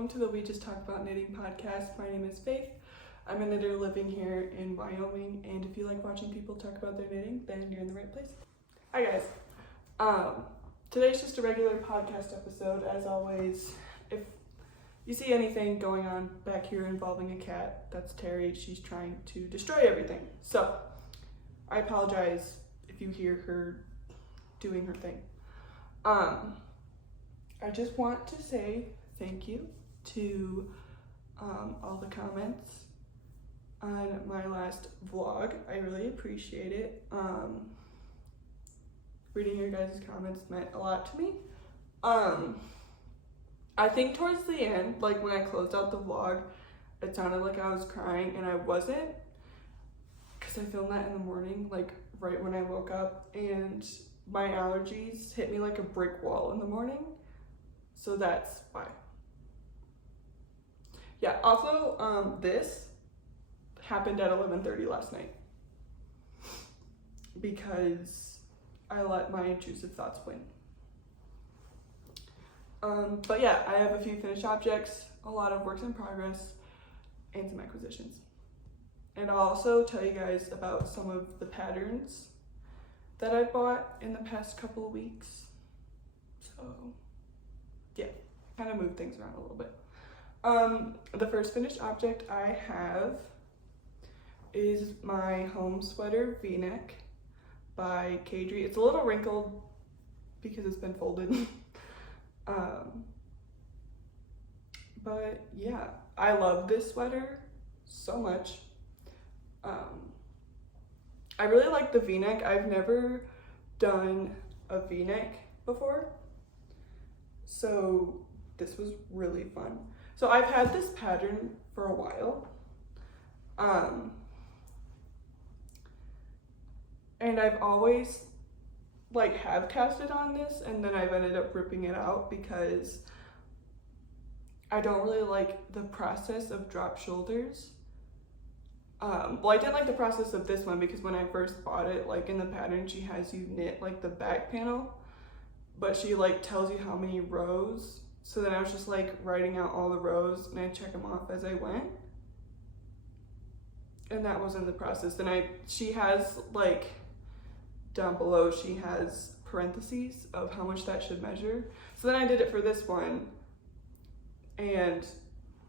welcome to the We Just Talk About Knitting podcast. My name is Faith. I'm a knitter living here in Wyoming, and if you like watching people talk about their knitting, then you're in the right place. Hi guys. Today's just a regular podcast episode. As always, if you see anything going on back here involving a cat, that's Terry. She's trying to destroy everything. So, I apologize if you hear her doing her thing. I just want to say thank you to all the comments on my last vlog. I really appreciate it. Reading your guys' comments meant a lot to me. I think towards the end, like when I closed out the vlog, it sounded like I was crying, and I wasn't, because I filmed that in the morning, like right when I woke up, and my allergies hit me like a brick wall in the morning. So that's why. Yeah, also, this happened at 11:30 last night because I let my intrusive thoughts win. But yeah, I have a few finished objects, a lot of works in progress, and some acquisitions. And I'll also tell you guys about some of the patterns that I bought in the past couple of weeks. So yeah, kind of move things around a little bit. The first finished object I have is my home sweater V-neck by Caidree. It's a little wrinkled because it's been folded. But yeah, I love this sweater so much. I really like the V-neck. I've never done a V-neck before, so this was really fun. So I've had this pattern for a while, and I've always like have casted on this, and then I've ended up ripping it out because I don't really like the process of drop shoulders. Well, I didn't like the process of this one because when I first bought it, like in the pattern, she has you knit like the back panel, but she like tells you how many rows. So then I was just like writing out all the rows and I check them off as I went. And that wasn't the process. And she has like down below, she has parentheses of how much that should measure. So then I did it for this one, and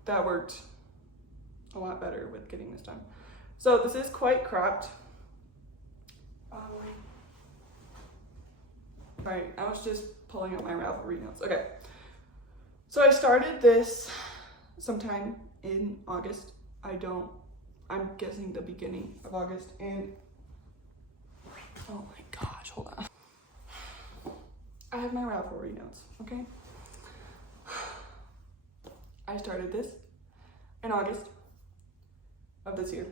that worked a lot better with getting this done. So this is quite cropped. Alright, I was just pulling up my Ravelry notes. Okay, so I started this sometime in August. I'm guessing the beginning of August, and oh my gosh, hold on. I have my Ravelry notes, okay? I started this in August of this year,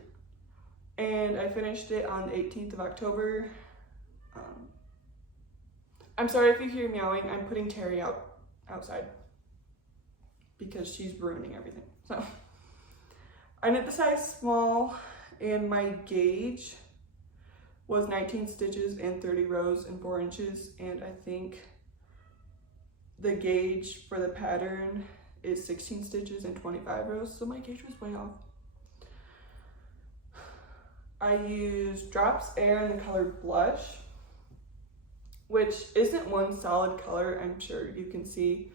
and I finished it on the 18th of October. I'm sorry if you hear meowing. I'm putting Terry outside because she's ruining everything. So I knit the size small, and my gauge was 19 stitches and 30 rows and 4 inches, and I think the gauge for the pattern is 16 stitches and 25 rows, so my gauge was way off. I used Drops Air in the color Blush, which isn't one solid color, I'm sure you can see.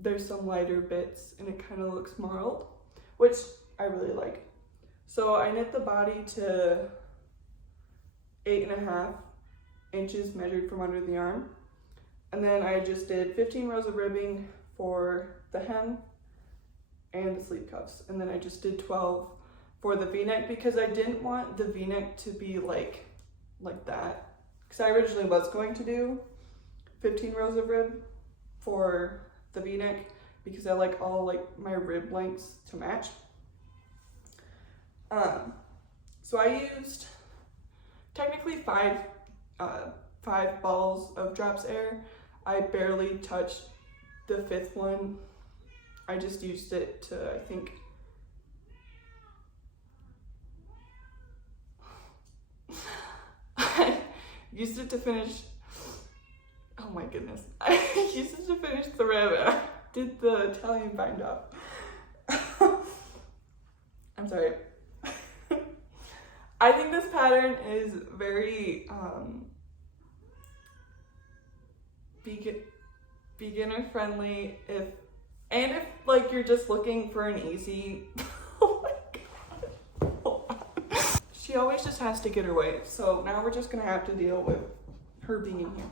There's some lighter bits and it kind of looks marled, which I really like. So I knit the body to 8.5 inches measured from under the arm, and then I just did 15 rows of ribbing for the hem and the sleeve cuffs, and then I just did 12 for the V-neck because I didn't want the V-neck to be like that, because I originally was going to do 15 rows of rib for the V-neck because I like all like my rib lengths to match. So I used technically five balls of Drops Air. I barely touched the 5th one. I just used it to, I think, I used it to finish, oh my goodness, I used it to finish the rib. did the Italian bind up. I'm sorry. I think this pattern is very beginner friendly if like you're just looking for an easy. Oh my god. She always just has to get her way. So now we're just gonna have to deal with her being in here.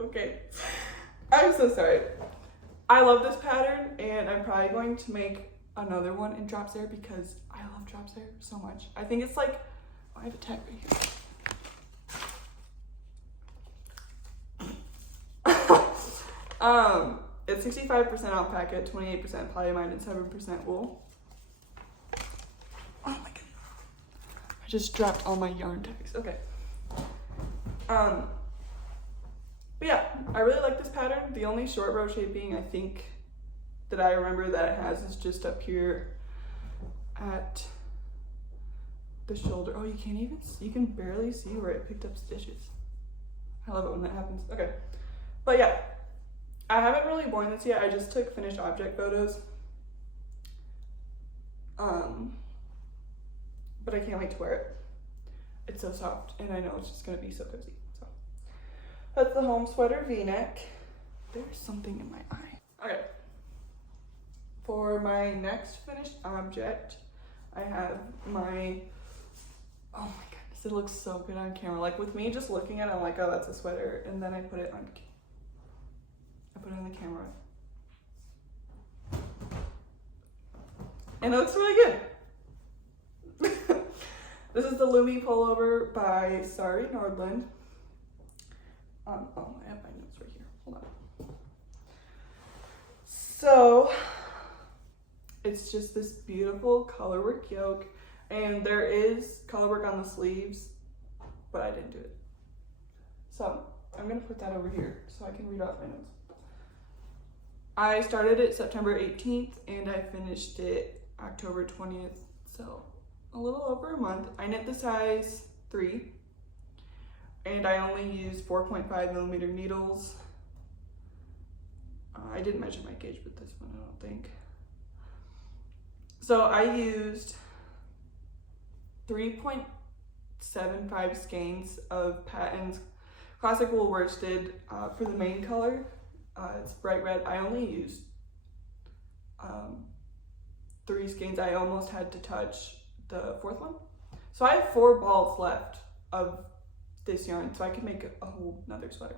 Okay. I'm so sorry. I love this pattern and I'm probably going to make another one in drops there because I love drops there so much. I think it's like, oh, I have a tag right here. It's 65% alpaca, 28% polyamide, and 7% wool. Oh my god. I just dropped all my yarn tags. Okay. But yeah, I really like this pattern. The only short row shaping I think that I remember that it has is just up here at the shoulder. Oh, you can't even see, you can barely see where it picked up stitches. I love it when that happens. Okay. But yeah, I haven't really worn this yet. I just took finished object photos. But I can't wait to wear it. It's so soft and I know it's just gonna be so cozy. So that's the home sweater V-neck. There's something in my eye. Okay. For my next finished object, I have my, oh my goodness, it looks so good on camera. Like with me just looking at it, I'm like, oh, that's a sweater. And then I put it on the camera. And it looks really good. This is the Lumme Pullover by Sari, Nordlund. Oh, I have my notes right here. Hold on. So, it's just this beautiful colorwork yoke. And there is colorwork on the sleeves, but I didn't do it. So, I'm going to put that over here so I can read off my notes. I started it September 18th and I finished it October 20th, so a little over a month. I knit the size 3 and I only used 4.5mm needles. I didn't measure my gauge with this one, I don't think. So I used 3.75 skeins of Patons Classic Wool Worsted for the main color. It's bright red. I only used 3 skeins. I almost had to touch the 4th one. So I have 4 balls left of this yarn, so I could make a whole nother sweater.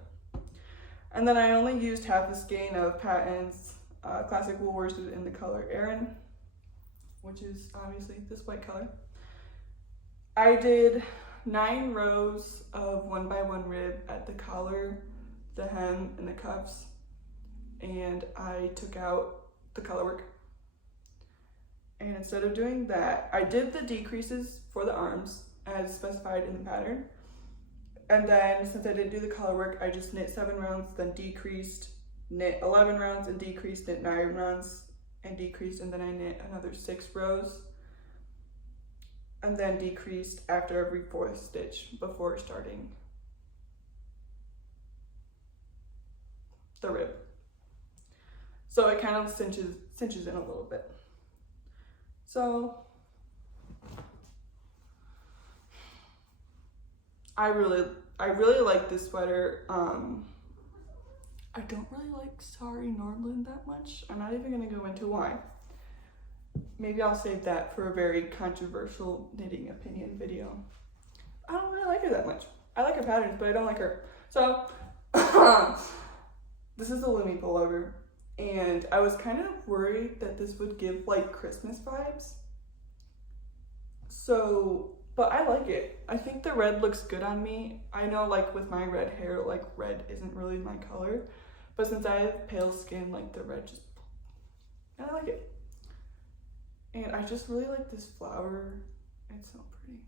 And then I only used half a skein of Patons Classic Wool Worsted in the color Aran, which is obviously this white color. I did 9 rows of 1x1 rib at the collar, the hem, and the cuffs. And I took out the color work. And instead of doing that, I did the decreases for the arms as specified in the pattern. And then since I didn't do the color work, I just knit 7 rounds, then decreased, knit 11 rounds and decreased, knit 9 rounds and decreased, and then I knit another 6 rows. And then decreased after every 4th stitch before starting the rib. So it kind of cinches in a little bit. So I really like this sweater. I don't really like Sari Nordlund that much. I'm not even gonna go into why. Maybe I'll save that for a very controversial knitting opinion video. I don't really like her that much. I like her patterns, but I don't like her. So this is the Lumme Pullover. And I was kind of worried that this would give like Christmas vibes. So, but I like it. I think the red looks good on me. I know like with my red hair, like red isn't really my color. But since I have pale skin, like the red just, and I like it. And I just really like this flower. It's so pretty.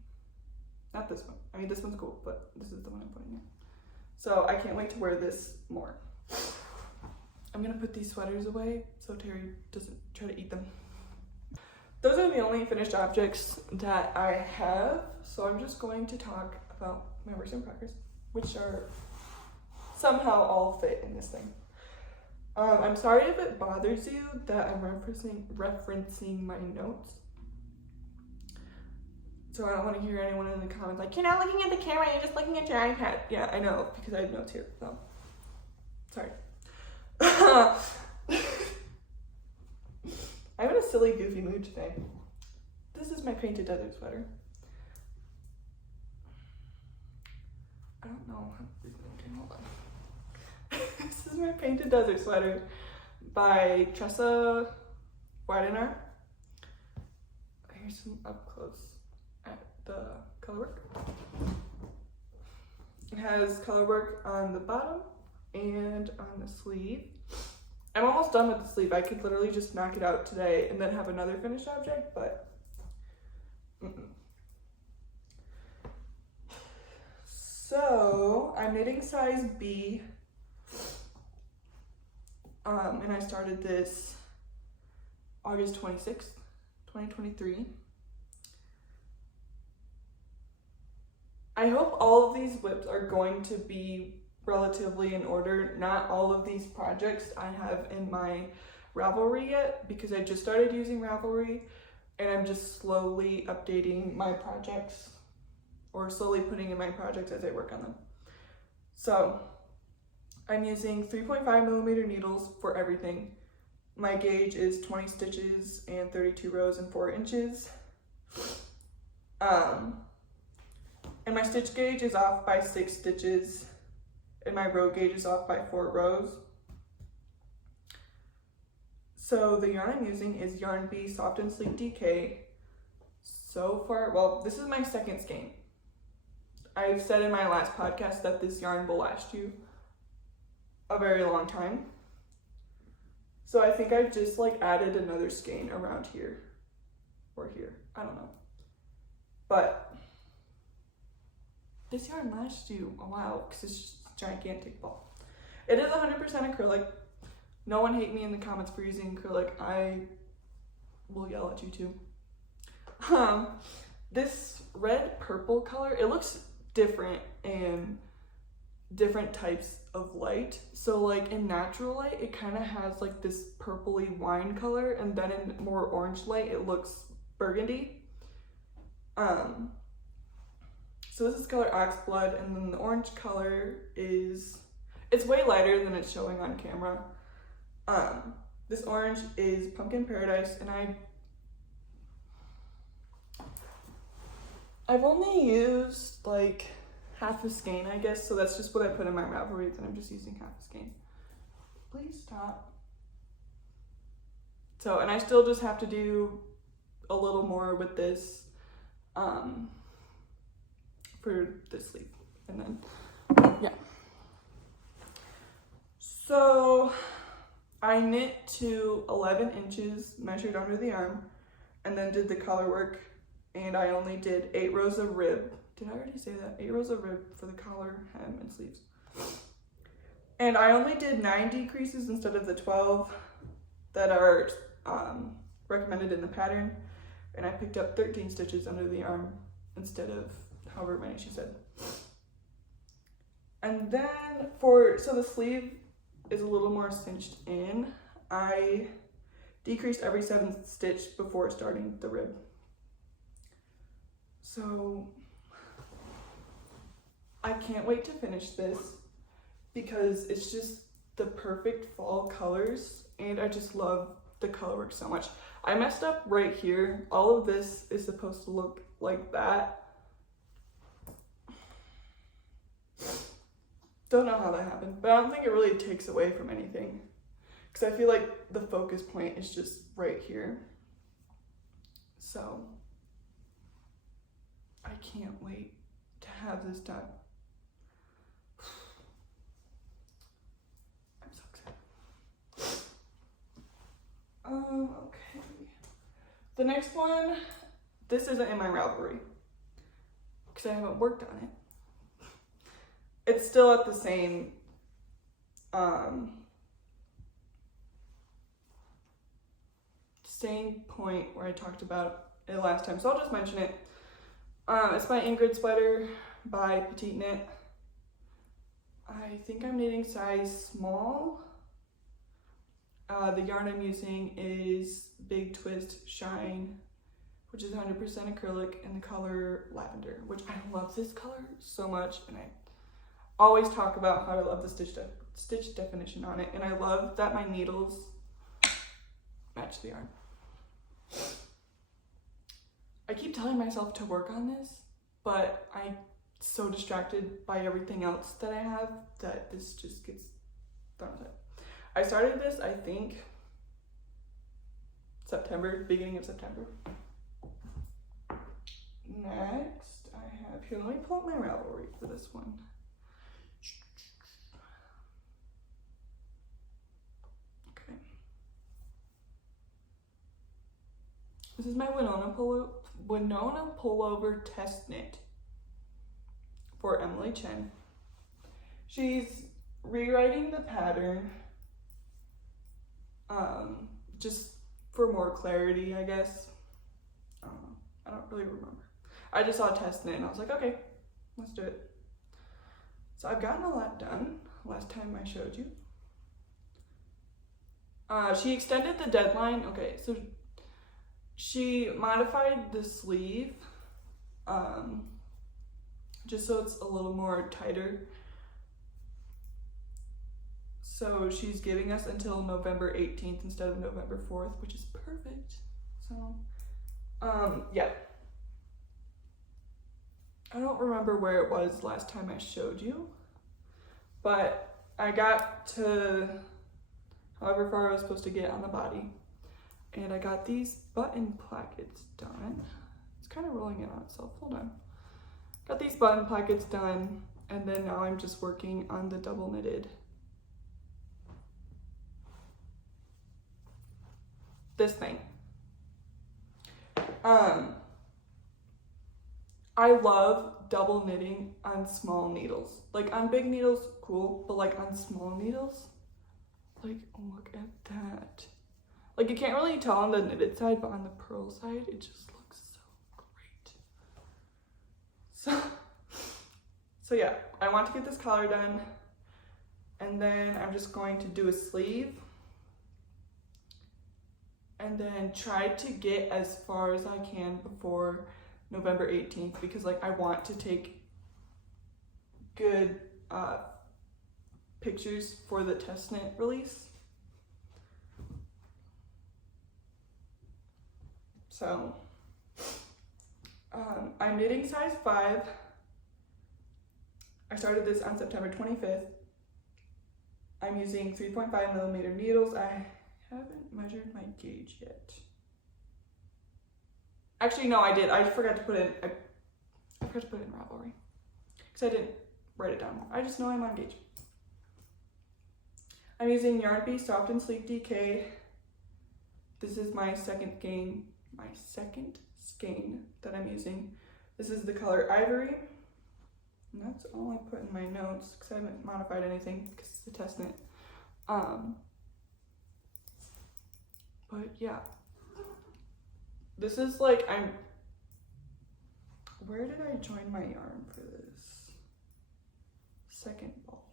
Not this one. I mean, this one's cool, but this is the one I'm putting in. So I can't wait to wear this more. I'm gonna put these sweaters away so Terry doesn't try to eat them. Those are the only finished objects that I have. So I'm just going to talk about my works in progress, which are somehow all fit in this thing. I'm sorry if it bothers you that I'm referencing my notes. So I don't want to hear anyone in the comments like, you're not looking at the camera, you're just looking at your iPad. Yeah, I know, because I have notes here, so sorry. I'm in a silly, goofy mood today. This is my painted desert sweater. I don't know. Okay, hold on. This is my painted desert sweater by Tressa, Weidenaar. Here's some up close at the color work. It has color work on the bottom and on the sleeve. I'm almost done with the sleeve. I could literally just knock it out today and then have another finished object, but So I'm knitting size B, and I started this August 26th, 2023. I hope all of these whips are going to be relatively in order. Not all of these projects I have in my Ravelry yet, because I just started using Ravelry and I'm just slowly updating my projects, or slowly putting in my projects as I work on them. So I'm using 3.5mm needles for everything. My gauge is 20 stitches and 32 rows and 4 inches. And my stitch gauge is off by 6 stitches, and my row gauge is off by 4 rows. So the yarn I'm using is Yarn B Soft and Sleek DK. So far, well, this is my second skein. I've said in my last podcast that this yarn will last you a very long time. So I think I've just like added another skein around here or here. I don't know. But this yarn lasts you a while because it's just a gigantic ball. It is 100% acrylic. No one hate me in the comments for using acrylic. I will yell at you too. This red purple color, it looks different in different types of light. So like in natural light, it kind of has like this purpley wine color, and then in more orange light, it looks burgundy. So this is color oxblood, and then the orange color is, it's way lighter than it's showing on camera. This orange is Pumpkin Paradise, and I've only used like half a skein, I guess, so that's just what I put in my Ravelry, and I'm just using half a skein. Please stop. So, and I still just have to do a little more with this for this sleeve, and then yeah. So I knit to 11 inches measured under the arm, and then did the color work, and I only did 8 rows of rib. Did I already say that? 8 rows of rib for the collar, hem, and sleeves. And I only did 9 decreases instead of the 12 that are recommended in the pattern, and I picked up 13 stitches under the arm instead of however many she said. And then so the sleeve is a little more cinched in. I decreased every 7th stitch before starting the rib. So I can't wait to finish this because it's just the perfect fall colors, and I just love the color work so much. I messed up right here. All of this is supposed to look like that. Don't know how that happened, but I don't think it really takes away from anything, because I feel like the focus point is just right here. So I can't wait to have this done. I'm so excited. Okay. The next one, this isn't in my Ravelry because I haven't worked on it. It's still at the same same point where I talked about it last time, so I'll just mention it. It's my Ingrid sweater by PetiteKNit. I think I'm knitting size small. The yarn I'm using is Big Twist Shine, which is 100% acrylic in the color Lavender, which I love this color so much, and I always talk about how I love the stitch definition on it, and I love that my needles match the yarn. I keep telling myself to work on this, but I'm so distracted by everything else that I have that this just gets thrown out. I started this, I think, September, beginning of September. Next, I have here, let me pull up my Ravelry for this one. Okay. This is my Winona Pullover TESTKNIT for Emily Chen. She's rewriting the pattern just for more clarity, I guess. I don't really remember. I just saw TESTKNIT and I was like, okay, let's do it. So I've gotten a lot done last time I showed you. She extended the deadline. Okay, so she modified the sleeve just so it's a little more tighter. So she's giving us until November 18th instead of November 4th, which is perfect. So, yeah. I don't remember where it was last time I showed you, but I got to however far I was supposed to get on the body, and I got these button plackets done. It's kind of rolling in on itself, hold on. Got these button plackets done, and then now I'm just working on the double knitted. This thing. I love double knitting on small needles. Like on big needles, cool, but like on small needles, like look at that. Like you can't really tell on the knitted side, but on the purl side, it just looks so great. So yeah, I want to get this collar done, and then I'm just going to do a sleeve, and then try to get as far as I can before November 18th, because like I want to take good pictures for the TESTKNIT release. So I'm knitting size 5. I started this on September 25th. I'm using 3.5mm needles. I haven't measured my gauge yet. Actually, no, I did. I forgot to put it in. I forgot to put it in Ravelry because I didn't write it down. I just know I'm on gauge. I'm using Yarn Bee Soft and Sleek DK. This is my second skein that I'm using. This is the color Ivory. And that's all I put in my notes because I haven't modified anything because it's a TESTKNIT. But yeah. This is like, where did I join my yarn for this? Second ball.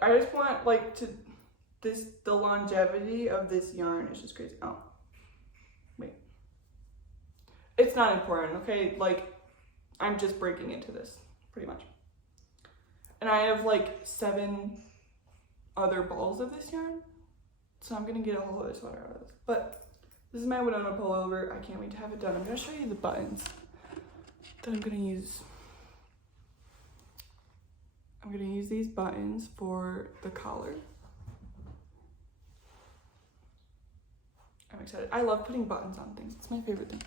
I just want like the longevity of this yarn is just crazy. Oh, wait. It's not important, okay? Like, I'm just breaking into this. Pretty much. And I have like 7 other balls of this yarn, so I'm gonna get a whole other sweater out of this. But this is my Winona pullover. I can't wait to have it done. I'm gonna show you the buttons that I'm gonna use. I'm gonna use these buttons for the collar. I'm excited. I love putting buttons on things. It's my favorite thing.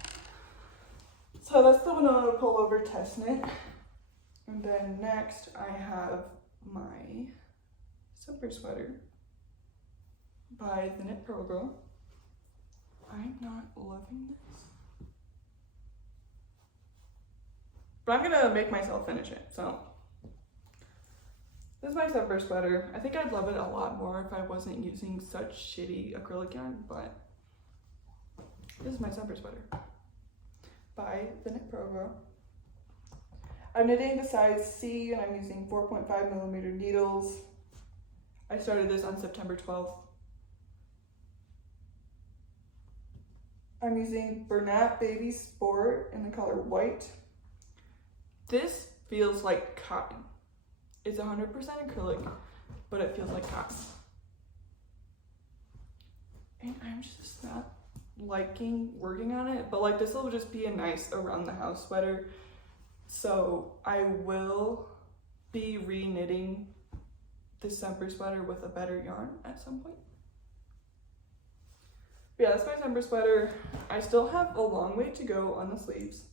So that's the Winona pullover TESTKNIT. And then next I have my Semper sweater by the Knit Purl Girl. I'm not loving this, but I'm gonna make myself finish it. So This is my Semper sweater. I think I'd love it a lot more if I wasn't using such shitty acrylic yarn, but this is my Semper sweater by the Knit Pro Girl. I'm knitting the size C and I'm using 4.5mm needles. I started this on September 12th. I'm using Bernat Baby Sport in the color white. This feels like cotton. It's 100% acrylic, but it feels like cotton. And I'm just not liking working on it, but like this will just be a nice around the house sweater. So I will be re-knitting the Semper sweater with a better yarn at some point. But yeah, that's my Semper sweater. I still have a long way to go on the sleeves.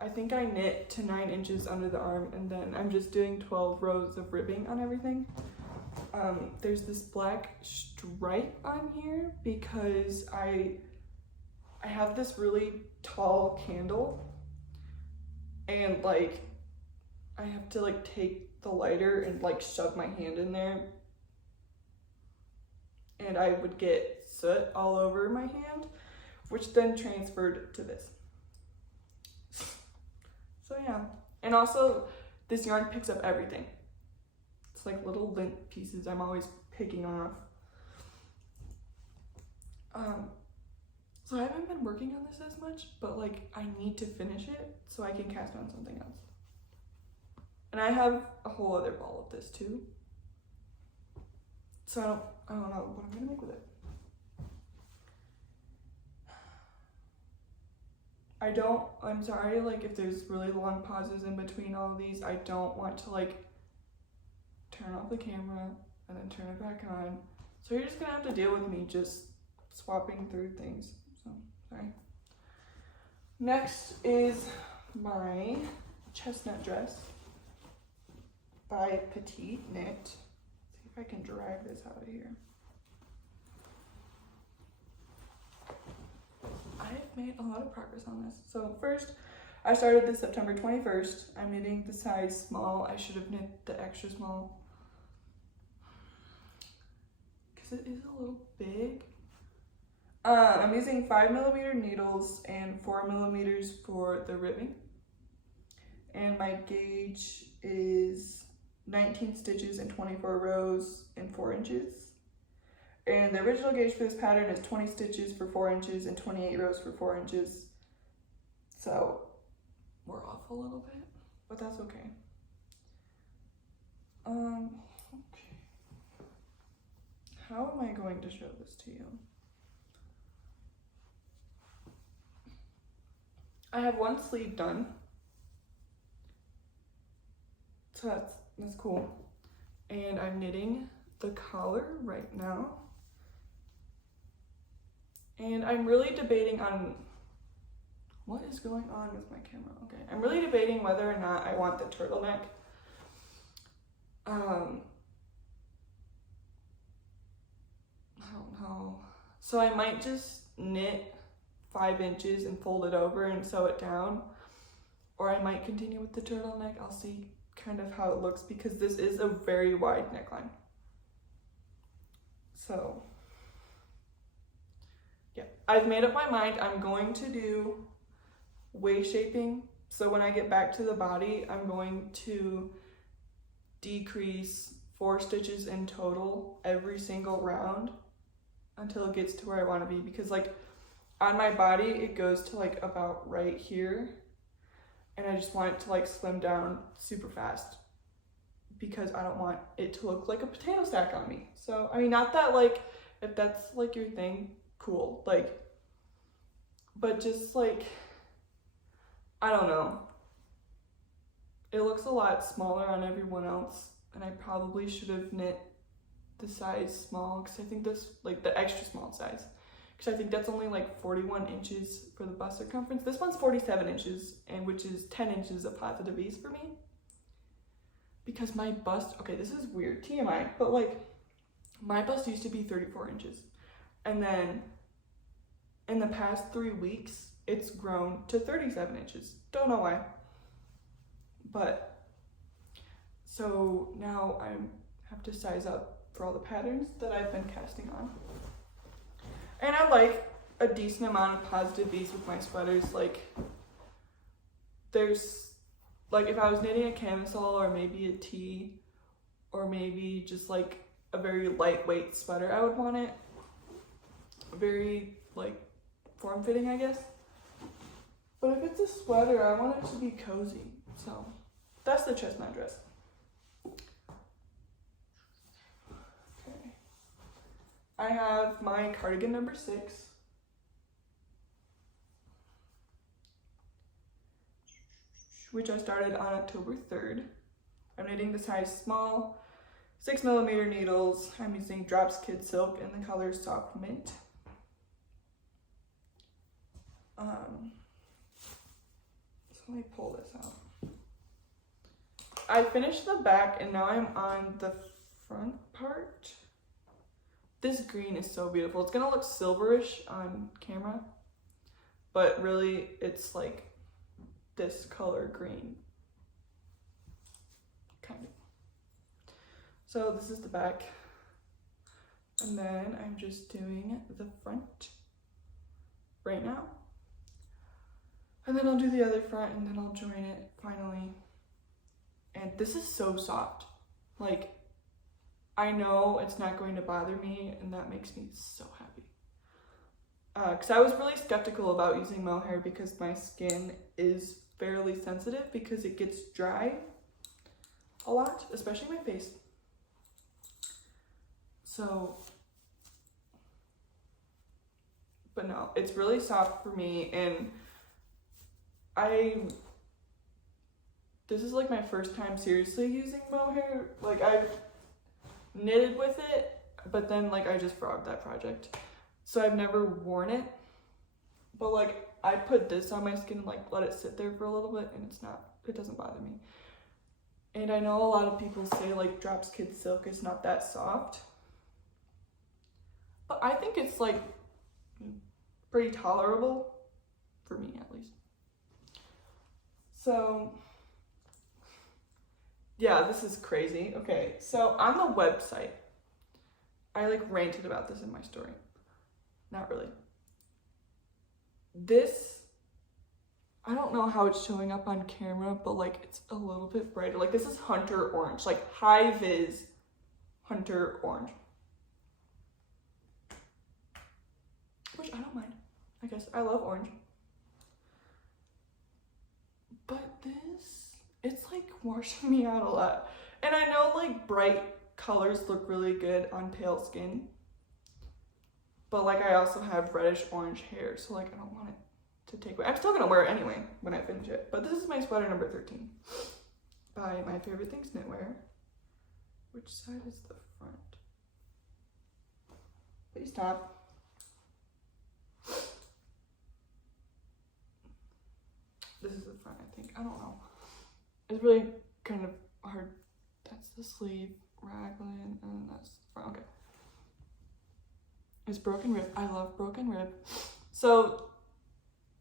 I think I knit to 9 inches under the arm, and then I'm just doing 12 rows of ribbing on everything. There's this black stripe on here because I have this really tall candle, and like I have to like take the lighter and like shove my hand in there, and I would get soot all over my hand, which then transferred to this. So yeah, and also this yarn picks up everything. It's like little lint pieces I'm always picking off. So I haven't been working on this as much, but like I need to finish it so I can cast on something else. And I have a whole other ball of this too. So I don't know what I'm gonna make with it. I'm sorry, like if there's really long pauses in between all of these, I don't want to like turn off the camera and then turn it back on. So you're just gonna have to deal with me just swapping through things. So, sorry. Next is my chestnut dress by PetiteKnit. See if I can drag this out of here. I have made a lot of progress on this. So first, I started this September 21st. I'm knitting the size small. I should have knit the extra small because it is a little big. I'm using 5mm needles and 4mm for the ribbing. And my gauge is 19 stitches and 24 rows and 4 inches. And the original gauge for this pattern is 20 stitches for 4 inches and 28 rows for 4 inches. So we're off a little bit, but that's okay. Okay. How am I going to show this to you? I have one sleeve done. So that's cool. And I'm knitting the collar right now. And I'm really debating on what is going on with my camera. Okay, I'm really debating whether or not I want the turtleneck. I don't know. So I might just knit 5 inches and fold it over and sew it down, or I might continue with the turtleneck. I'll see kind of how it looks because this is a very wide neckline. So yeah, I've made up my mind. I'm going to do waist shaping. So when I get back to the body, I'm going to decrease 4 stitches in total every single round until it gets to where I want to be, because like on my body it goes to like about right here, and I just want it to like slim down super fast because I don't want it to look like a potato stack on me. So I mean, not that like if that's like your thing, cool, like, but just like, I don't know, it looks a lot smaller on everyone else, and I probably should have knit the size small, because I think this, like the extra small size, because I think that's only like 41 inches for the bust circumference. This one's 47 inches, and which is 10 inches of positive ease for me, because my bust, okay, this is weird, TMI, but like my bust used to be 34 inches, and then in the past 3 weeks it's grown to 37 inches. Don't know why, but So now I have to size up for all the patterns that I've been casting on. And I like a decent amount of positive ease with my sweaters. Like, there's, like, if I was knitting a camisole or maybe a tee or maybe just like a very lightweight sweater, I would want it very like form-fitting, I guess. But if it's a sweater, I want it to be cozy. So that's the Chestnut dress. Okay. I have my cardigan number 6. Which I started on October 3rd. I'm knitting the size small, 6mm needles. I'm using Drops Kid Silk in the color Soft Mint. So let me pull this out. I finished the back and now I'm on the front part. This green is so beautiful. It's gonna look silverish on camera, but really it's like this color green, kind of. So this is the back, and then I'm just doing the front right now, and then I'll do the other front, and then I'll join it finally. And this is so soft. Like, I know it's not going to bother me, and that makes me so happy. Because I was really skeptical about using mohair because my skin is fairly sensitive because it gets dry a lot, especially my face. So, but no, it's really soft for me, and this is like my first time seriously using mohair. Like, I've knitted with it, but then like I just frogged that project. So I've never worn it, but like I put this on my skin and like let it sit there for a little bit, and it doesn't bother me. And I know a lot of people say like Drops Kid Silk is not that soft, but I think it's like pretty tolerable for me, at least. So yeah, this is crazy. Okay, so on the website, I like ranted about this in my story. Not really. This, I don't know how it's showing up on camera, but like it's a little bit brighter. Like, this is Hunter Orange, like high vis Hunter Orange. Which I don't mind. I guess I love orange. But this, it's like washing me out a lot. And I know like bright colors look really good on pale skin. But like I also have reddish orange hair, so like I don't want it to take away. I'm still gonna wear it anyway when I finish it. But this is my sweater number 13 by My Favorite Things Knitwear. Which side is the front? Please stop. This is the front, I think. I don't know. It's really kind of hard. That's the sleeve, raglan, and then that's the front. Okay. It's broken rib. I love broken rib. So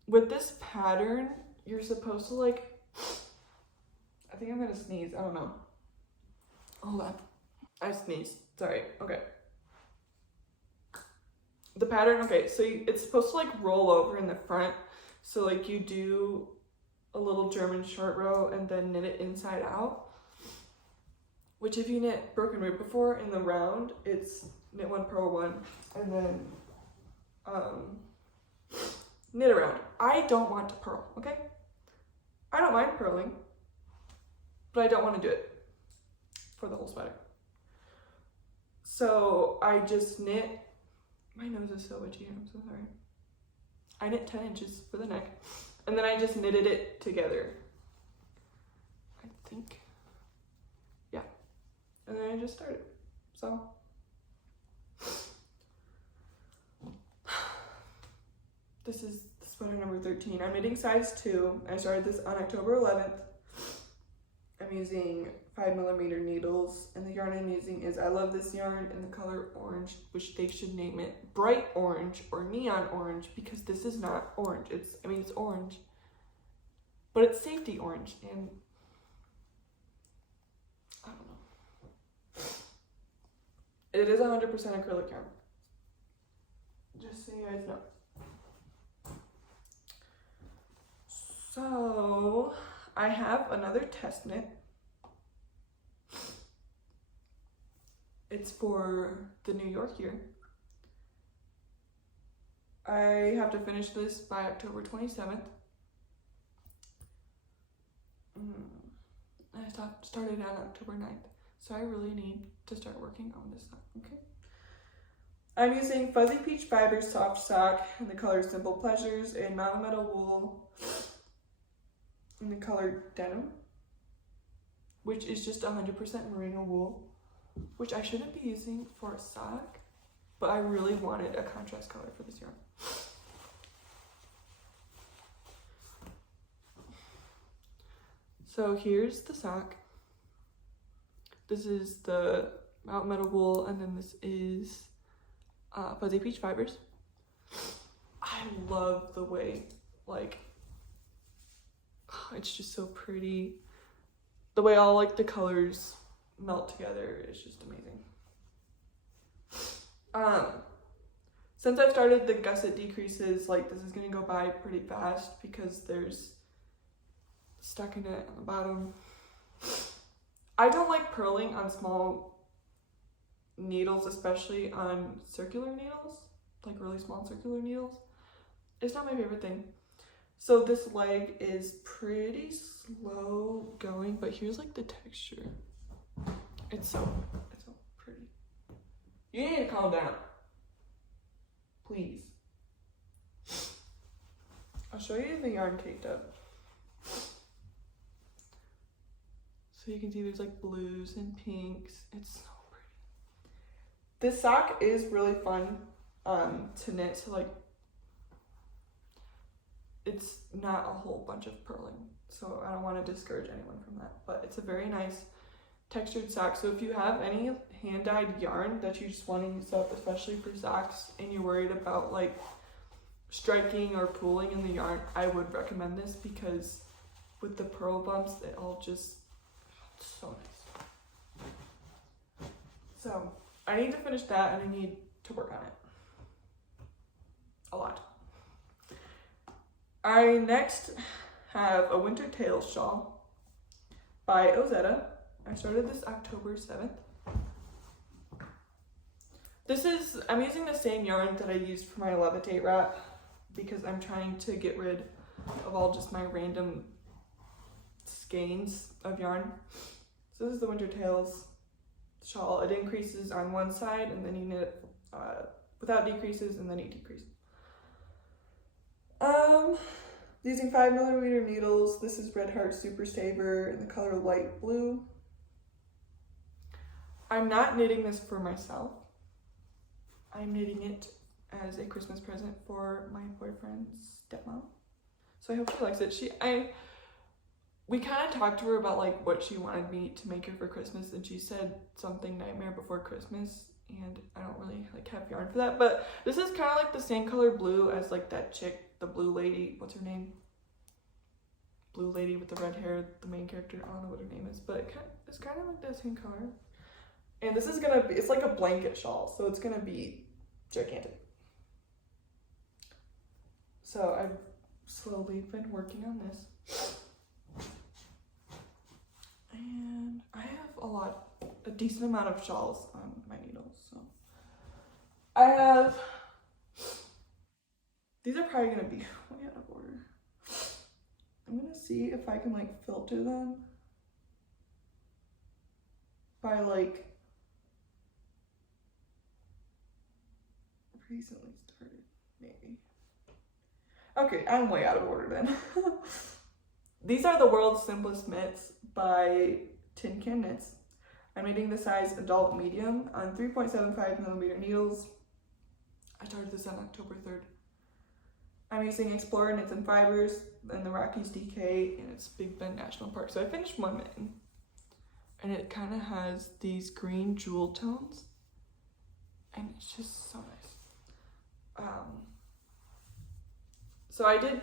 with this pattern, you're supposed to like, I think I'm gonna sneeze. I don't know. Hold on. I sneezed. Sorry. Okay. The pattern, okay, so it's supposed to like roll over in the front. So like you do a little German short row and then knit it inside out. Which if you knit broken rib before in the round, it's knit 1, purl 1, and then knit around. I don't want to purl, okay? I don't mind purling, but I don't want to do it for the whole sweater. So I just knit, my nose is so itchy, I'm so sorry. I knit 10 inches for the neck, and then I just knitted it together. I think, yeah. And then I just started, so. This is the sweater number 13. I'm knitting size 2. I started this on October 11th. I'm using 5mm needles, and the yarn I'm using is I Love This Yarn in the color orange, which they should name it bright orange or neon orange, because this is not orange. It's orange, but it's safety orange, and I It is 100% acrylic yarn. Just so you guys know. So I have another TESTKNIT. It's for the New York year. I have to finish this by October 27th. I started on October 9th, so I really need to start working on this sock, okay? I'm using Fuzzy Peach Fiber Soft Sock in the color Simple Pleasures and Mountain Meadow Wool in the color Denim, which is just 100% merino wool, which I shouldn't be using for a sock, but I really wanted a contrast color for this yarn. So here's the sock. This is the Mountain Meadow Wool, and then this is Fuzzy Peach Fibers. I love the way, like, it's just so pretty. The way all like the colors melt together is just amazing. Since I've started the gusset decreases, like this is gonna go by pretty fast because there's stockinette on the bottom. I don't like purling on small needles, especially on circular needles, like really small circular needles. It's not my favorite thing. So this leg is pretty slow going, but here's like the texture. It's so pretty. You need to calm down, please. I'll show you the yarn caked up. So you can see there's like blues and pinks. It's so pretty. This sock is really fun to knit. So like, it's not a whole bunch of purling, so I don't want to discourage anyone from that, but it's a very nice textured sock. So if you have any hand-dyed yarn that you just want to use up, especially for socks, and you're worried about like striking or pooling in the yarn, I would recommend this because with the purl bumps, it all just, it's so nice. So I need to finish that, and I need to work on it a lot. I next have a winter tail shawl by Ozetta. I started this October 7th. I'm using the same yarn that I used for my Levitate wrap because I'm trying to get rid of all just my random skeins of yarn. So this is the winter tails shawl. It increases on one side and then you knit it without decreases and then you decrease. Using 5mm needles. This is Red Heart Super Saver in the color light blue. I'm not knitting this for myself. I'm knitting it as a Christmas present for my boyfriend's stepmom. So I hope she likes it. We kind of talked to her about like what she wanted me to make her for Christmas, and she said something Nightmare Before Christmas, and I don't really like have yarn for that, but this is kind of like the same color blue as like that chick, the blue lady, what's her name? Blue lady with the red hair, the main character, I don't know what her name is, but it's kind of like that same color. And this is gonna be, it's like a blanket shawl, so it's gonna be gigantic. So I've slowly been working on this. And I have a decent amount of shawls on my needles, so. I have, these are probably gonna be way out of order. I'm gonna see if I can like filter them by like recently started, maybe. Okay, I'm way out of order then. These are the World's Simplest Mitts by Tin Can Knits. I'm knitting the size adult medium on 3.75mm needles. I started this on October 3rd. I'm using Explorer Knits and Fibers in the Rockies DK, and it's Big Bend National Park. So I finished one mitten, and it kind of has these green jewel tones, and it's just so nice. So I did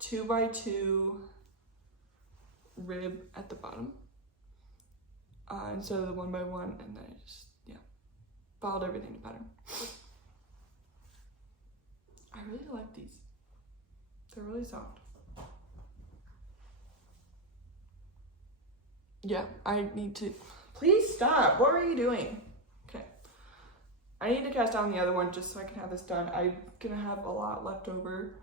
2x2 rib at the bottom instead of the 1x1, and then I just, yeah. followed everything to pattern. I really like these. They're really soft. Yeah, I need to, please stop. What are you doing? Okay. I need to cast down the other one just so I can have this done. I'm gonna have a lot left over.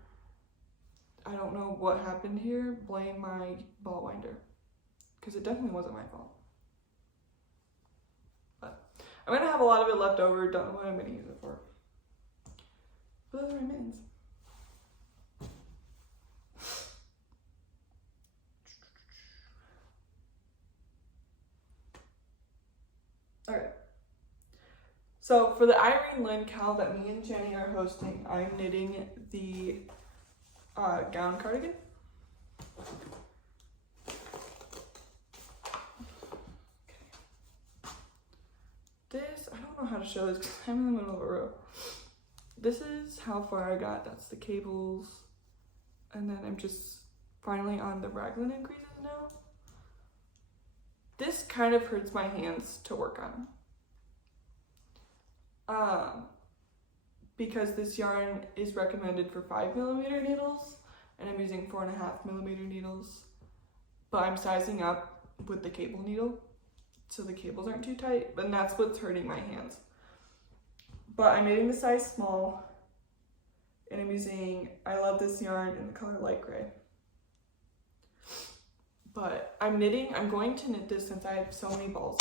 I don't know what happened here. Blame my ball winder, because it definitely wasn't my fault. But I'm gonna have a lot of it left over. Don't know what I'm gonna use it for. But those are my mittens. Alright. So for the Irene Lynn cowl that me and Jenny are hosting, I'm knitting the gown cardigan. This, I don't know how to show this because I'm in the middle of a row. This is how far I got. That's the cables. And then I'm just finally on the raglan increases now. This kind of hurts my hands to work on. Because this yarn is recommended for 5mm needles and I'm using 4.5mm needles, but I'm sizing up with the cable needle so the cables aren't too tight, and that's what's hurting my hands. But I'm knitting the size small and I'm using, I love this yarn in the color light gray. But I'm going to knit this since I have so many balls.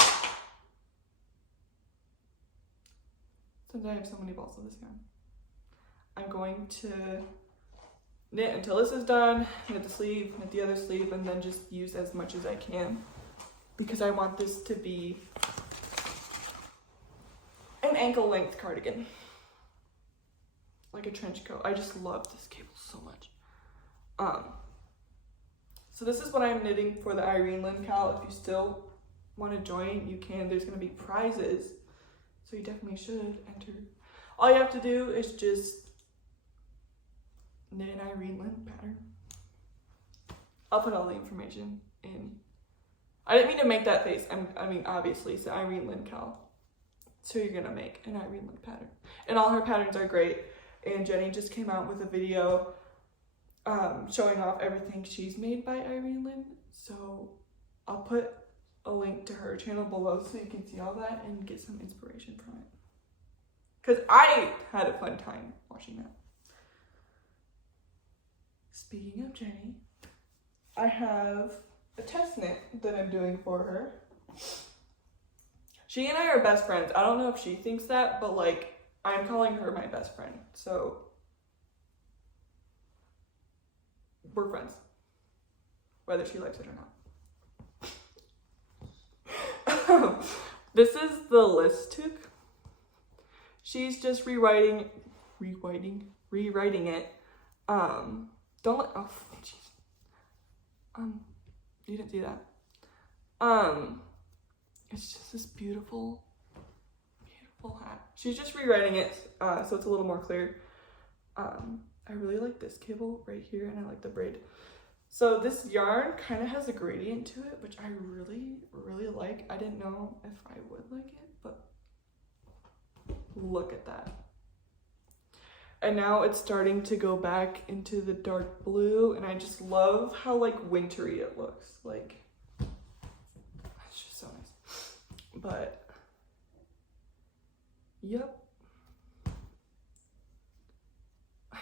Since I have so many balls of this yarn. I'm going to knit until this is done, knit the sleeve, knit the other sleeve, and then just use as much as I can. Because I want this to be an ankle length cardigan. Like a trench coat. I just love this cable so much. So this is what I'm knitting for the Irene Lynn cowl. If you still want to join, you can. There's going to be prizes. So you definitely should enter. All you have to do is just knit an Irene Lynn pattern. I'll put all the information in. I didn't mean to make that face. I mean, obviously, it's the Irene Lynn cowl. So you're going to make an Irene Lynn pattern. And all her patterns are great. And Jenny just came out with a video showing off everything she's made by Irene Lynn. So I'll put a link to her channel below so you can see all that and get some inspiration from it. Because I had a fun time watching that. Speaking of Jenny, I have a test knit that I'm doing for her. She and I are best friends. I don't know if she thinks that, but like, I'm calling her my best friend. So we're friends, whether she likes it or not. This is the list toque. She's just rewriting it. Don't let, oh jeez. You didn't see that. It's just this beautiful hat. She's just rewriting it, so it's a little more clear. I really like this cable right here, and I like the braid. So this yarn kind of has a gradient to it, which I really, really like. I didn't know if I would like it, but look at that. And now it's starting to go back into the dark blue, and I just love how like wintry it looks. Like, it's just so nice. But, yep.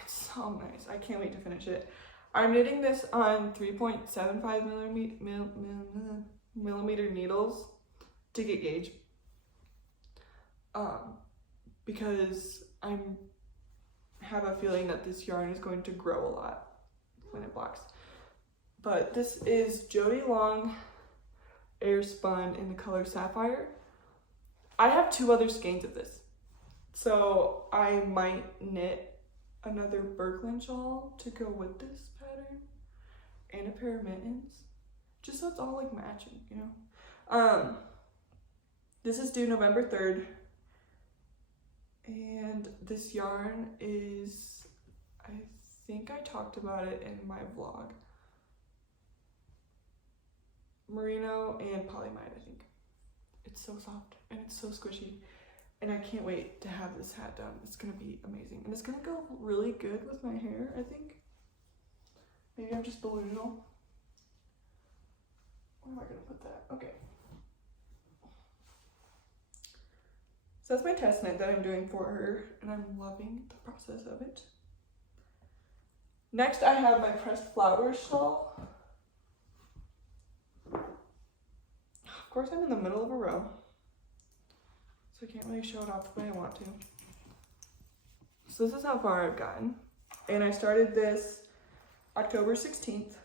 It's so nice. I can't wait to finish it. I'm knitting this on 3.75 millimeter needles to get gauge. Because I have a feeling that this yarn is going to grow a lot when it blocks. But this is Jody Long Air Spun in the color Sapphire. I have 2 other skeins of this. So I might knit another Birkeland shawl to go with this pattern and a pair of mittens, just so it's all like matching, you know. This is due November 3rd, and this yarn is, I think I talked about it in my vlog, merino and polymide. I think it's so soft and it's so squishy, And I can't wait to have this hat done. It's gonna be amazing. And it's gonna go really good with my hair, I think. Maybe I'm just delusional. Where am I gonna put that? Okay. So that's my test knit that I'm doing for her, and I'm loving the process of it. Next, I have my pressed flower shawl. Of course, I'm in the middle of a row, so I can't really show it off the way I want to. So this is how far I've gotten. And I started this October 16th.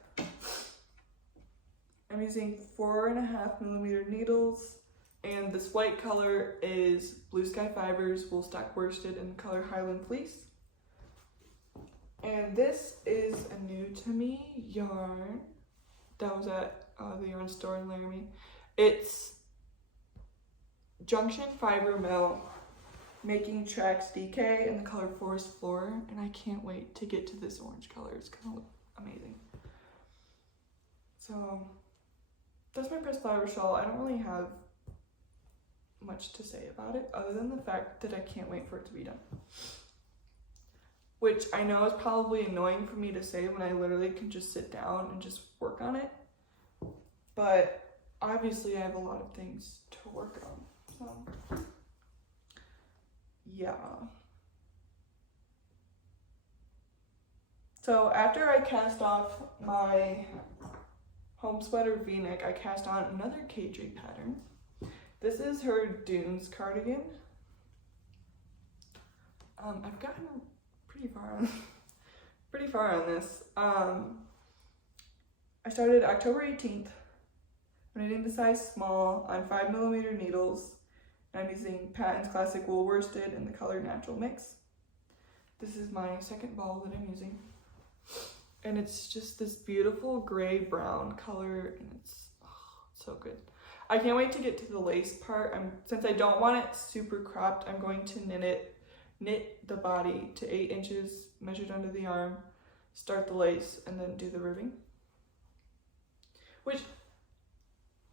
I'm using 4.5mm needles, and this white color is Blue Sky Fibers Wool Worsted in the color Highland Fleece. And this is a new to me yarn that was at the yarn store in Laramie. It's Junction Fiber Mill Making Tracks DK in the color Forest Floor, and I can't wait to get to this orange color. It's gonna look amazing. So that's my pressed flower shawl. I don't really have much to say about it other than the fact that I can't wait for it to be done. Which I know is probably annoying for me to say when I literally can just sit down and just work on it. But obviously I have a lot of things to work on. So yeah. So after I cast off my home sweater v-neck, I cast on another Caidree pattern. This is her Dunes cardigan. I've gotten pretty far on this. I started October 18th. I'm knitting the size small on 5mm needles, and I'm using Patons Classic Wool Worsted in the color Natural Mix. This is my second ball that I'm using, and it's just this beautiful gray brown color, and it's so good. I can't wait to get to the lace part. Since I don't want it super cropped, I'm going to knit the body to 8 inches measured under the arm, start the lace, and then do the ribbing. Which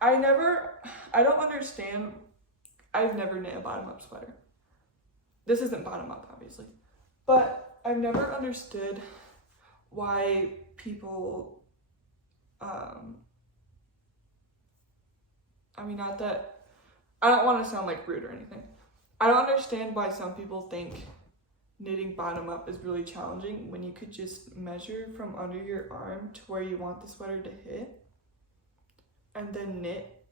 I don't understand. I've never knit a bottom-up sweater. This isn't bottom-up, obviously, but I've never understood why people, not that, I don't want to sound like rude or anything. I don't understand why some people think knitting bottom up is really challenging when you could just measure from under your arm to where you want the sweater to hit, and then knit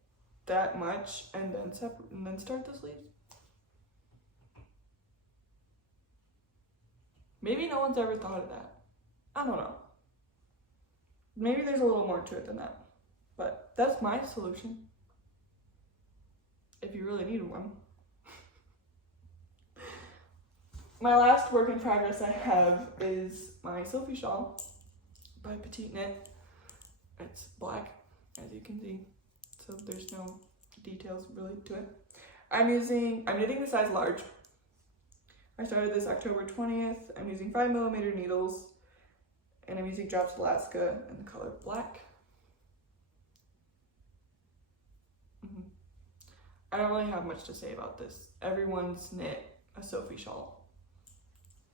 that much, and then start the sleeves. Maybe no one's ever thought of that. I don't know. Maybe there's a little more to it than that, but that's my solution. If you really need one. My last work in progress I have is my Sophie shawl by PetiteKNIT. It's black, as you can see, so there's no details really to it. I'm knitting the size large. I started this October 20th. I'm using 5mm needles, and I'm using Drops Alaska in the color black. I don't really have much to say about this. Everyone's knit a Sophie shawl.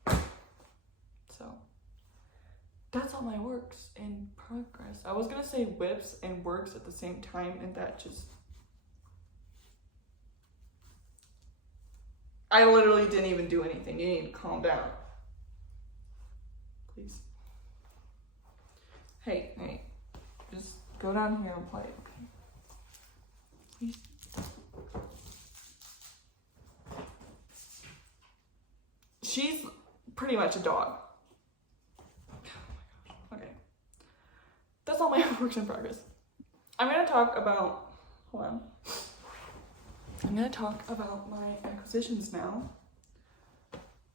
So that's all my works in progress. I was gonna say whips and works at the same time, and that just, I literally didn't even do anything. You need to calm down. Please. Hey, just go down here and play, okay? Please. She's pretty much a dog. Okay. That's all my works in progress. I'm gonna talk about, I'm gonna talk about my acquisitions now.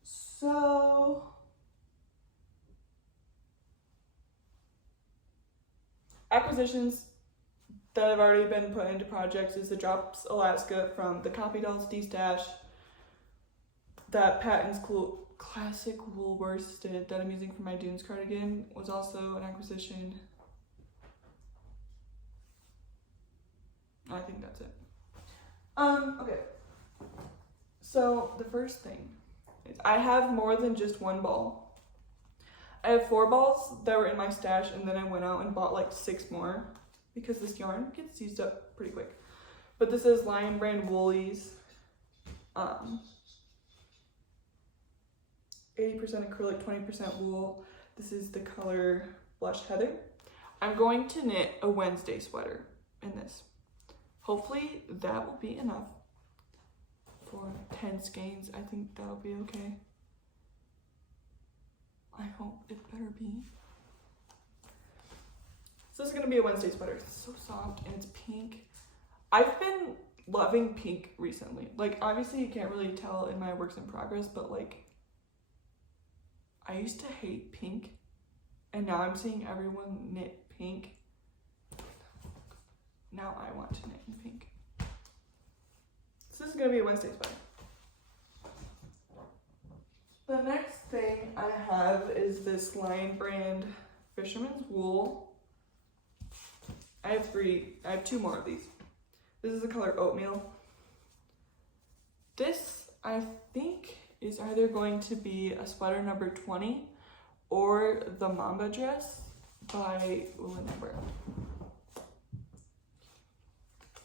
So, acquisitions that have already been put into projects is the Drops Alaska from the Copy Dolls D-Stash. That Patons Classic Wool Worsted that I'm using for my Dunes cardigan was also an acquisition. I think that's it. Okay. So the first thing is I have more than just one ball. I have 4 balls that were in my stash, and then I went out and bought like 6 more because this yarn gets used up pretty quick. But this is Lion Brand Woolies. 80% acrylic, 20% wool. This is the color Blush Heather. I'm going to knit a Wednesday sweater in this. Hopefully that will be enough for 10 skeins. I think that'll be okay. I hope it better be. So this is gonna be a Wednesday sweater. It's so soft and it's pink. I've been loving pink recently. Like, obviously you can't really tell in my works in progress, but like, I used to hate pink, and now I'm seeing everyone knit pink. Now I want to knit in pink. So this is gonna be a Wednesday sweater. The next thing I have is this Lion Brand Fisherman's Wool. I have 2 more of these. This is the color Oatmeal. This, I think, is either going to be a sweater number 20 or the Mamba dress by Winona.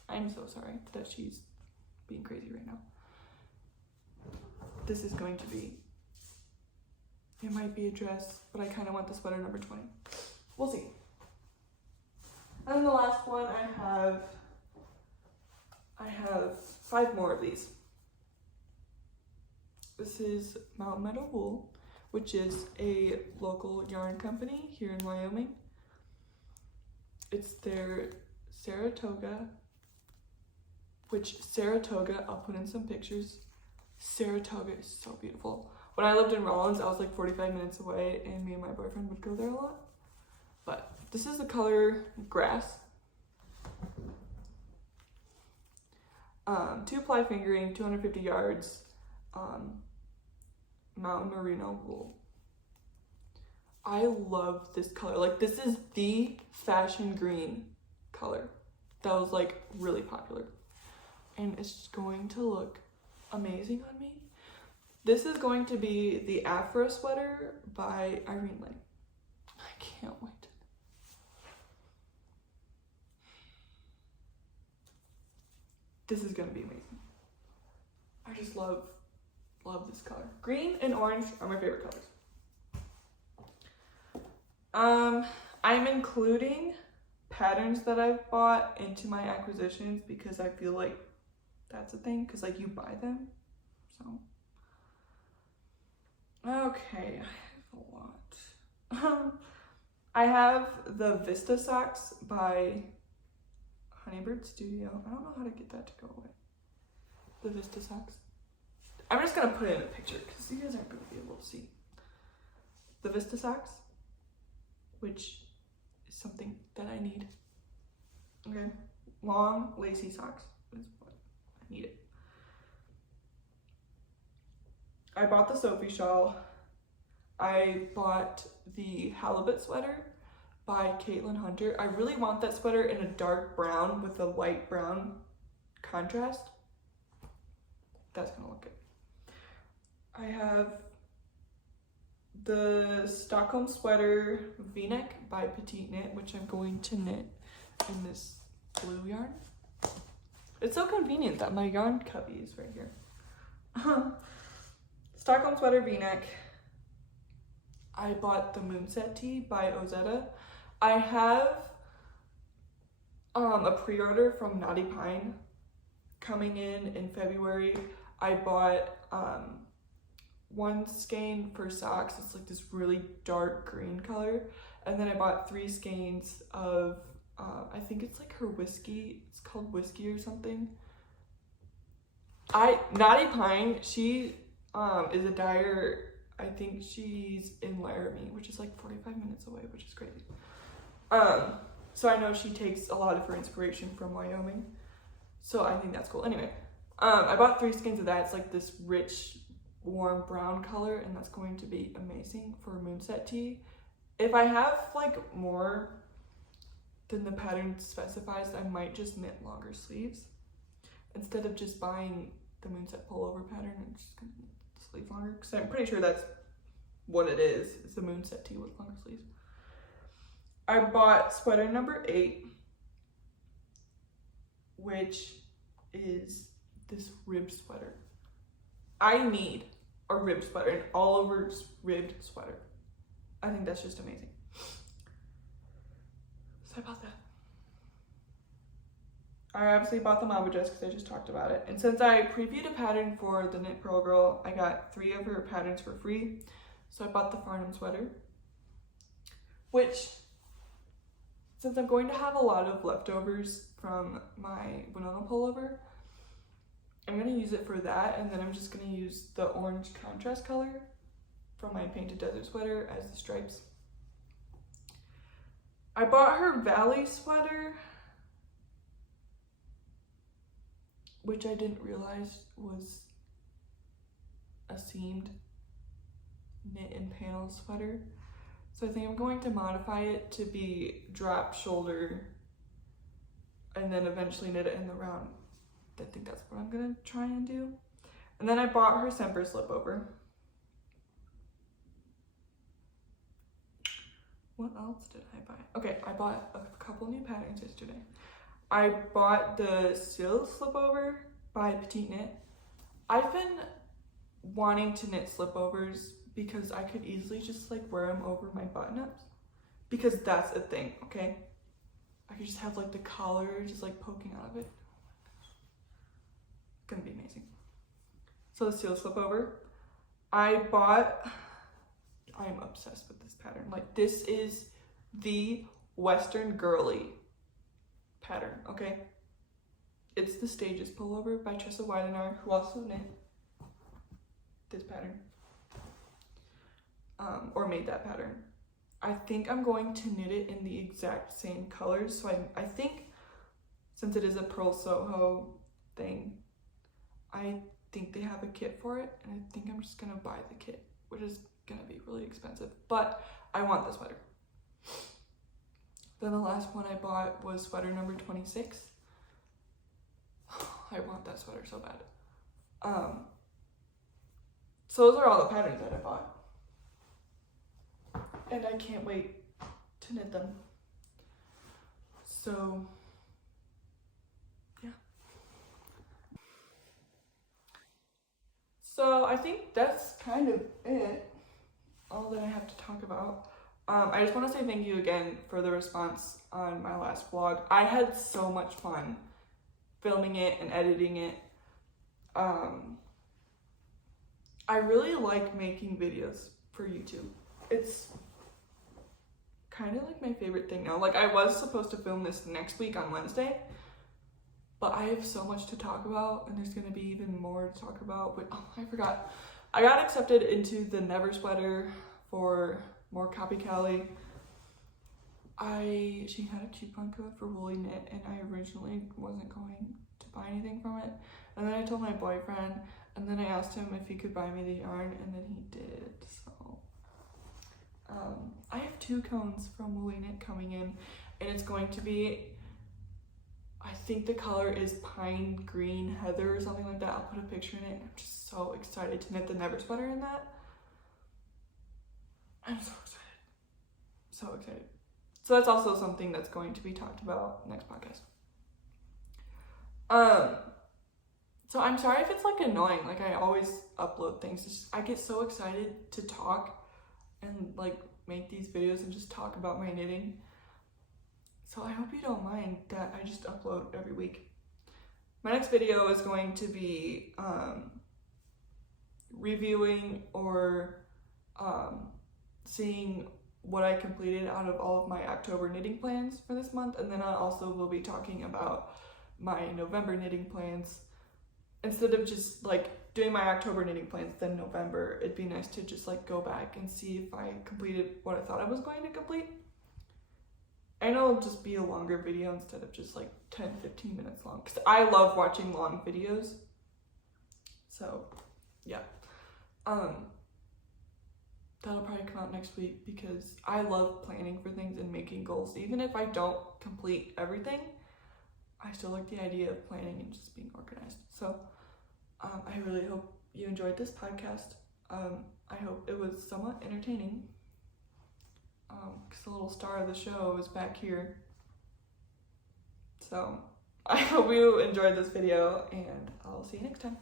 I'm so sorry that she's being crazy right now. This is going to be, it might be a dress, but I kind of want the sweater number 20. We'll see. And then the last one I have 5 more of these. This is Mountain Meadow Wool, which is a local yarn company here in Wyoming. It's their Saratoga, which Saratoga, I'll put in some pictures. Saratoga is so beautiful. When I lived in Rollins, I was like 45 minutes away, and me and my boyfriend would go there a lot. But this is the color Grass. 2-ply fingering, 250 yards, Mountain Merino wool. I love this color. Like, this is the fashion green color that was like really popular, and it's going to look amazing on me. This is going to be the Afro sweater by Irene Lynn. I can't wait. This is gonna be amazing. I just love this color. Green and orange are my favorite colors. I'm including patterns that I've bought into my acquisitions because I feel like that's a thing, because like you buy them. So okay, I have a lot. I have the Vista socks by Honeybird Studio. I don't know how to get that to go away. The Vista socks. I'm just gonna put it in a picture because you guys aren't gonna be able to see. The Vista socks, which is something that I need. Okay, long lacy socks is what I need. It. I bought the Sophie shawl. I bought the halibut sweater by Caitlin Hunter. I really want that sweater in a dark brown with a light brown contrast. That's gonna look good. I have the Stockholm sweater V-neck by PetiteKNit, which I'm going to knit in this blue yarn. It's so convenient that my yarn cubby is right here. Stockholm sweater V-neck. I bought the Moonset tee by Ozetta. I have a pre-order from Naughty Pine coming in February. I bought 1 skein for socks. It's like this really dark green color. And then I bought 3 skeins of, I think it's like her whiskey. It's called Whiskey or something. Naughty Pine, she is a dyer. I think she's in Laramie, which is like 45 minutes away, which is crazy. So I know she takes a lot of her inspiration from Wyoming. So I think that's cool. Anyway, I bought 3 skeins of that. It's like this rich, warm brown color, and that's going to be amazing for a Moonset tee. If I have like more than the pattern specifies, I might just knit longer sleeves instead of just buying the moonset pullover pattern. I'm just gonna knit the sleeve longer because I'm pretty sure that's what it is. It's a moonset tee with longer sleeves. I bought sweater number 8, which is this ribbed sweater. I need a ribbed sweater, an all over ribbed sweater. I think that's just amazing. So I bought that. I obviously bought the Mamba dress because I just talked about it. And since I previewed a pattern for the Knit Purl Girl, I got 3 of her patterns for free. So I bought the Farnham sweater, which, since I'm going to have a lot of leftovers from my Winona pullover, I'm going to use it for that, and then I'm just going to use the orange contrast color from my Painted Desert sweater as the stripes. I bought her Valley sweater, which I didn't realize was a seamed knit and panel sweater. So I think I'm going to modify it to be drop shoulder and then eventually knit it in the round. I think that's what I'm gonna try and do. And then I bought her Semper slipover. What else did I buy? Okay, I bought a couple new patterns yesterday. I bought the Seal slipover by PetiteKNit. I've been wanting to knit slipovers because I could easily just like wear them over my button-ups, because that's a thing, okay? I could just have like the collar just like poking out of it. It's gonna be amazing. So the Seal slipover. I am obsessed with this pattern. Like, this is the Western girly pattern, okay? It's the Stages pullover by Tressa Weidenaar, who also knit this pattern. Or made that pattern. I think I'm going to knit it in the exact same colors. So I think, since it is a Purl Soho thing, I think they have a kit for it, and I think I'm just gonna buy the kit, which is gonna be really expensive, but I want the sweater. Then the last one I bought was sweater number 26. I want that sweater so bad. So those are all the patterns that I bought, and I can't wait to knit them. So yeah. So I think that's kind of it, all that I have to talk about. I just want to say thank you again for the response on my last vlog. I had so much fun filming it and editing it. I really like making videos for YouTube. It's kind of like my favorite thing now. Like, I was supposed to film this next week on Wednesday, but I have so much to talk about, and there's gonna be even more to talk about. But oh, I forgot. I got accepted into the Never sweater for more Copy Cali. She had a coupon code for Woolly Knit, and I originally wasn't going to buy anything from it. And then I told my boyfriend, and then I asked him if he could buy me the yarn, and then he did. So I have 2 cones from Woolly Knit coming in, and it's going to be, I think the color is Pine Green Heather or something like that. I'll put a picture in it. I'm just so excited to knit the Never sweater in that. I'm so excited. So excited. So that's also something that's going to be talked about next podcast. So I'm sorry if it's like annoying. Like, I always upload things. It's just, I get so excited to talk and like make these videos and just talk about my knitting. So I hope you don't mind that I just upload every week. My next video is going to be reviewing or seeing what I completed out of all of my October knitting plans for this month, and then I also will be talking about my November knitting plans. Instead of just like doing my October knitting plans then November, it'd be nice to just like go back and see if I completed what I thought I was going to complete. And it'll just be a longer video instead of just like 10-15 minutes long, because I love watching long videos. So yeah, that'll probably come out next week, because I love planning for things and making goals. Even if I don't complete everything, I still like the idea of planning and just being organized. So I really hope you enjoyed this podcast. I hope it was somewhat entertaining, because the little star of the show is back here. So I hope you enjoyed this video, and I'll see you next time.